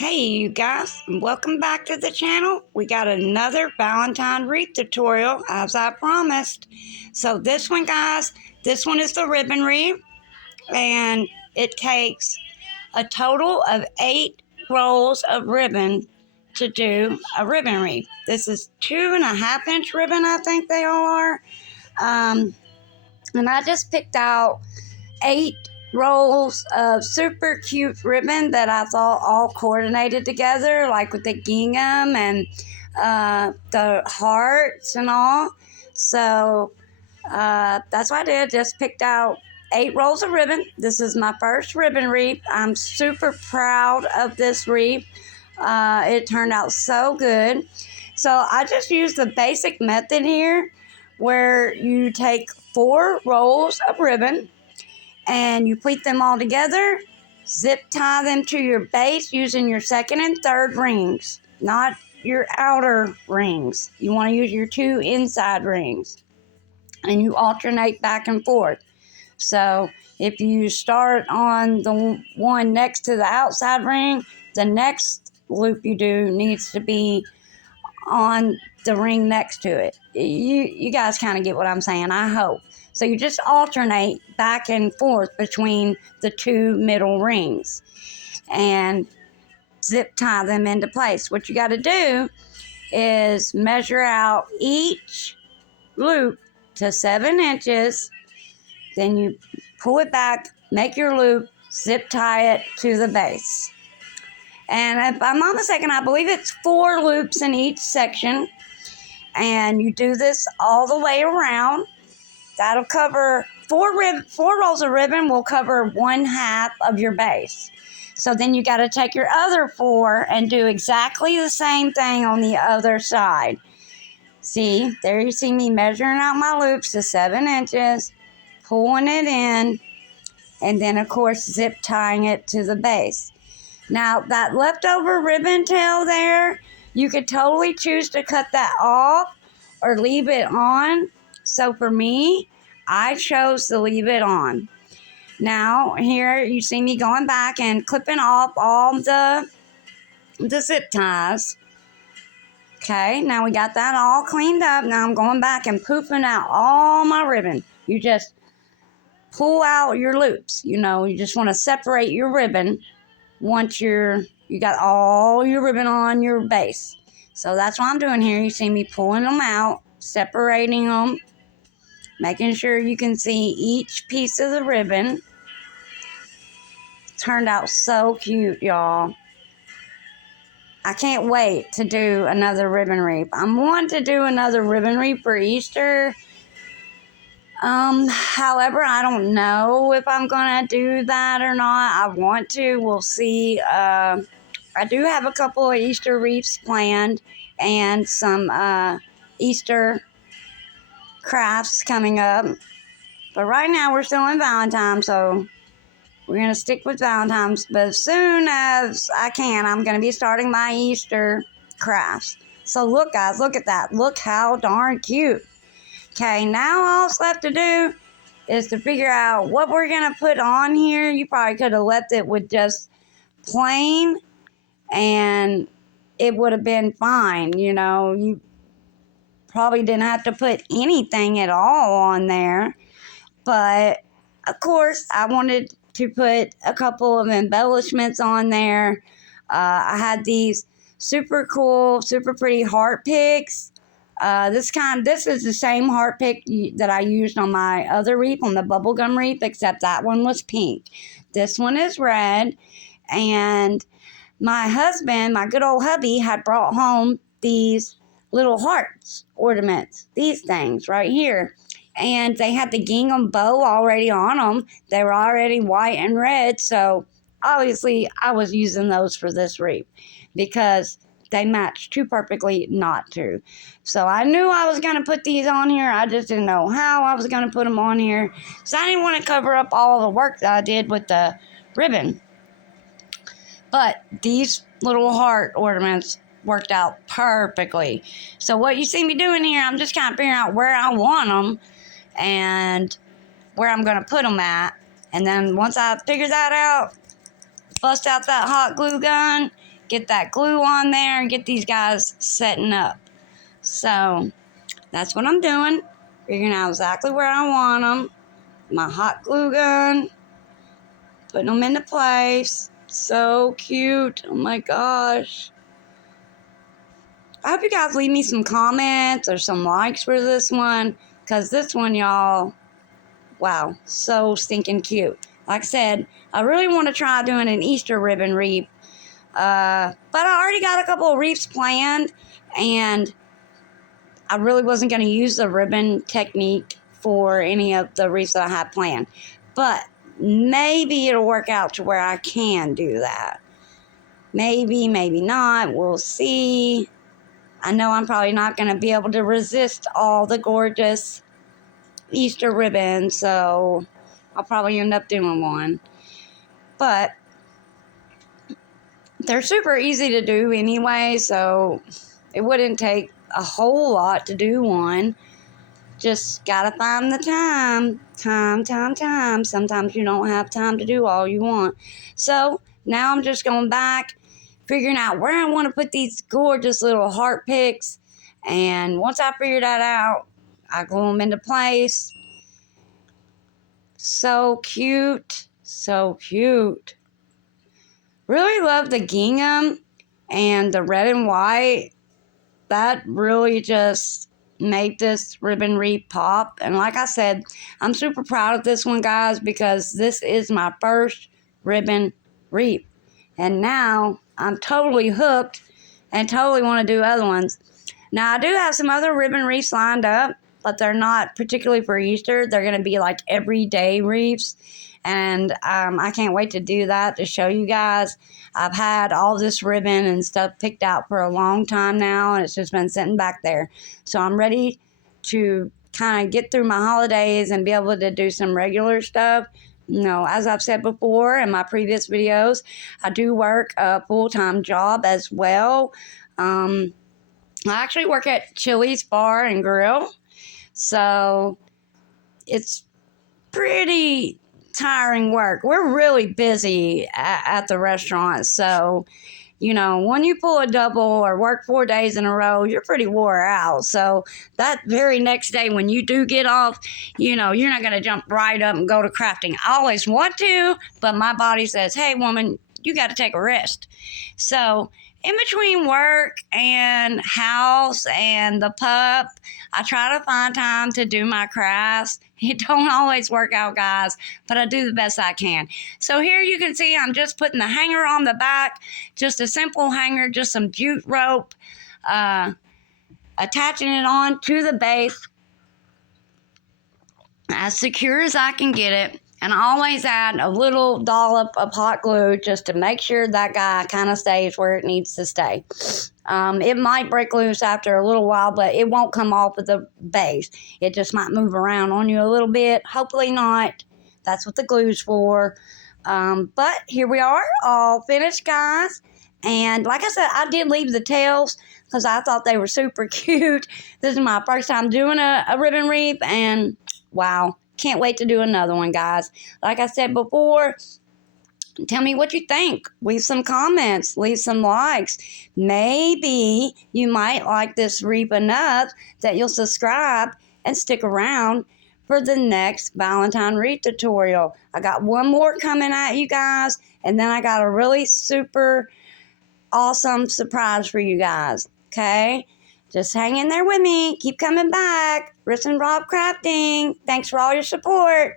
Hey you guys, and welcome back to the channel. We got another Valentine wreath tutorial as I promised. So this one guys, this one is the ribbon wreath, and it takes a total of 8 rolls of ribbon to do a ribbon wreath. This is 2.5-inch ribbon, I think they all are. And I just picked out 8 rolls of super cute ribbon that I thought all coordinated together, like with the gingham and the hearts and all. So that's what I did. Just picked out 8 rolls of ribbon. This is my first ribbon wreath. I'm super proud of this wreath. It turned out so good. So I just used the basic method here, where you take 4 rolls of ribbon and you pleat them all together, zip tie them to your base using your second and third rings, not your outer rings. You want to use your 2 inside rings, and you alternate back and forth. So if you start on the one next to the outside ring, the next loop you do needs to be on the ring next to it. You guys kind of get what I'm saying, I hope. So you just alternate back and forth between the 2 middle rings and zip tie them into place. What you got to do is measure out each loop to 7 inches. Then you pull it back, make your loop, zip tie it to the base. And if I'm not mistaken, I believe it's 4 loops in each section. And you do this all the way around. That'll cover 4 rolls of ribbon will cover 1/2 of your base. So then you got to take your other 4 and do exactly the same thing on the other side. See, there you see me measuring out my loops to 7 inches, pulling it in, and then of course zip tying it to the base. Now that leftover ribbon tail there, you could totally choose to cut that off or leave it on. So for me, I chose to leave it on. Now here you see me going back and clipping off all the zip ties. Okay, now we got that all cleaned up. Now I'm going back and poofing out all my ribbon. You just pull out your loops. You know, you just want to separate your ribbon once you got all your ribbon on your base. So that's what I'm doing here. You see me pulling them out, separating them, making sure you can see each piece of the ribbon. Turned out so cute, y'all. I can't wait to do another ribbon wreath. I'm wanting to do another ribbon wreath for Easter. However, I don't know if I'm gonna do that or not. I want to. We'll see. I do have a couple of Easter wreaths planned and some Easter crafts coming up. But right now we're still in Valentine's, so we're going to stick with Valentine's. But as soon as I can, I'm going to be starting my Easter crafts. So look, guys, look at that. Look how darn cute. Okay, now all that's left to do is to figure out what we're going to put on here. You probably could have left it with just plain, and it would have been fine. You know, you probably didn't have to put anything at all on there. But, of course, I wanted to put a couple of embellishments on there. I had these super cool, super pretty heart picks. This is the same heart pick that I used on my other wreath, on the bubblegum wreath, except that one was pink. This one is red. And my husband, my good old hubby, had brought home these little hearts ornaments, these things right here. And they had the gingham bow already on them. They were already white and red. So obviously I was using those for this wreath because they matched too perfectly not to. So I knew I was going to put these on here. I just didn't know how I was going to put them on here. So I didn't want to cover up all the work that I did with the ribbon. But these little heart ornaments worked out perfectly. So what you see me doing here, I'm just kind of figuring out where I want them and where I'm going to put them at. And then once I figure that out, bust out that hot glue gun get that glue on there and get these guys setting up. So that's what I'm doing. Figuring out exactly where I want them. My hot glue gun. Putting them into place. So cute. Oh my gosh. I hope you guys leave me some comments or some likes for this one. Because this one, y'all, wow, so stinking cute. Like I said, I really want to try doing an Easter ribbon wreath. But I already got a couple of wreaths planned. And I really wasn't going to use the ribbon technique for any of the wreaths that I had planned. But maybe it'll work out to where I can do that. Maybe, maybe not. We'll see. I know I'm probably not going to be able to resist all the gorgeous Easter ribbons, so I'll probably end up doing one. But they're super easy to do anyway, so it wouldn't take a whole lot to do one. Just gotta find the time. Time. Sometimes you don't have time to do all you want. So now I'm just going back, figuring out where I want to put these gorgeous little heart picks. And once I figure that out, I glue them into place. So cute. So cute. Really love the gingham and the red and white. That really just made this ribbon wreath pop. And like I said, I'm super proud of this one, guys, because this is my first ribbon wreath. And now I'm totally hooked and totally want to do other ones. Now, I do have some other ribbon wreaths lined up, but they're not particularly for Easter. They're going to be like everyday wreaths. And I can't wait to do that, to show you guys. I've had all this ribbon and stuff picked out for a long time now, and it's just been sitting back there. So I'm ready to kind of get through my holidays and be able to do some regular stuff. You know, as I've said before in my previous videos, I do work a full-time job as well. I actually work at Chili's Bar and Grill. So it's pretty tiring work. We're really busy at the restaurant. So, you know, when you pull a double or work 4 days in a row, you're pretty wore out. So that very next day when you do get off, you know, you're not going to jump right up and go to crafting. I always want to, but my body says, hey, woman, you got to take a rest. So in between work and house and the pup, I try to find time to do my crafts. It don't always work out, guys, but I do the best I can. So here you can see I'm just putting the hanger on the back, just a simple hanger, just some jute rope, attaching it on to the base as secure as I can get it. And I always add a little dollop of hot glue just to make sure that guy kind of stays where it needs to stay. It might break loose after a little while, but it won't come off of the base. It just might move around on you a little bit. Hopefully not. That's what the glue's for. But here we are, all finished, guys. And like I said, I did leave the tails because I thought they were super cute. This is my first time doing a ribbon wreath, and wow. Can't wait to do another one, guys. Like I said before, tell me what you think. Leave some comments. Leave some likes. Maybe you might like this wreath enough that you'll subscribe and stick around for the next Valentine wreath tutorial. I got one more coming at you guys, and then I got a really super awesome surprise for you guys. Okay? Just hang in there with me. Keep coming back. Riss and Rob Crafting. Thanks for all your support.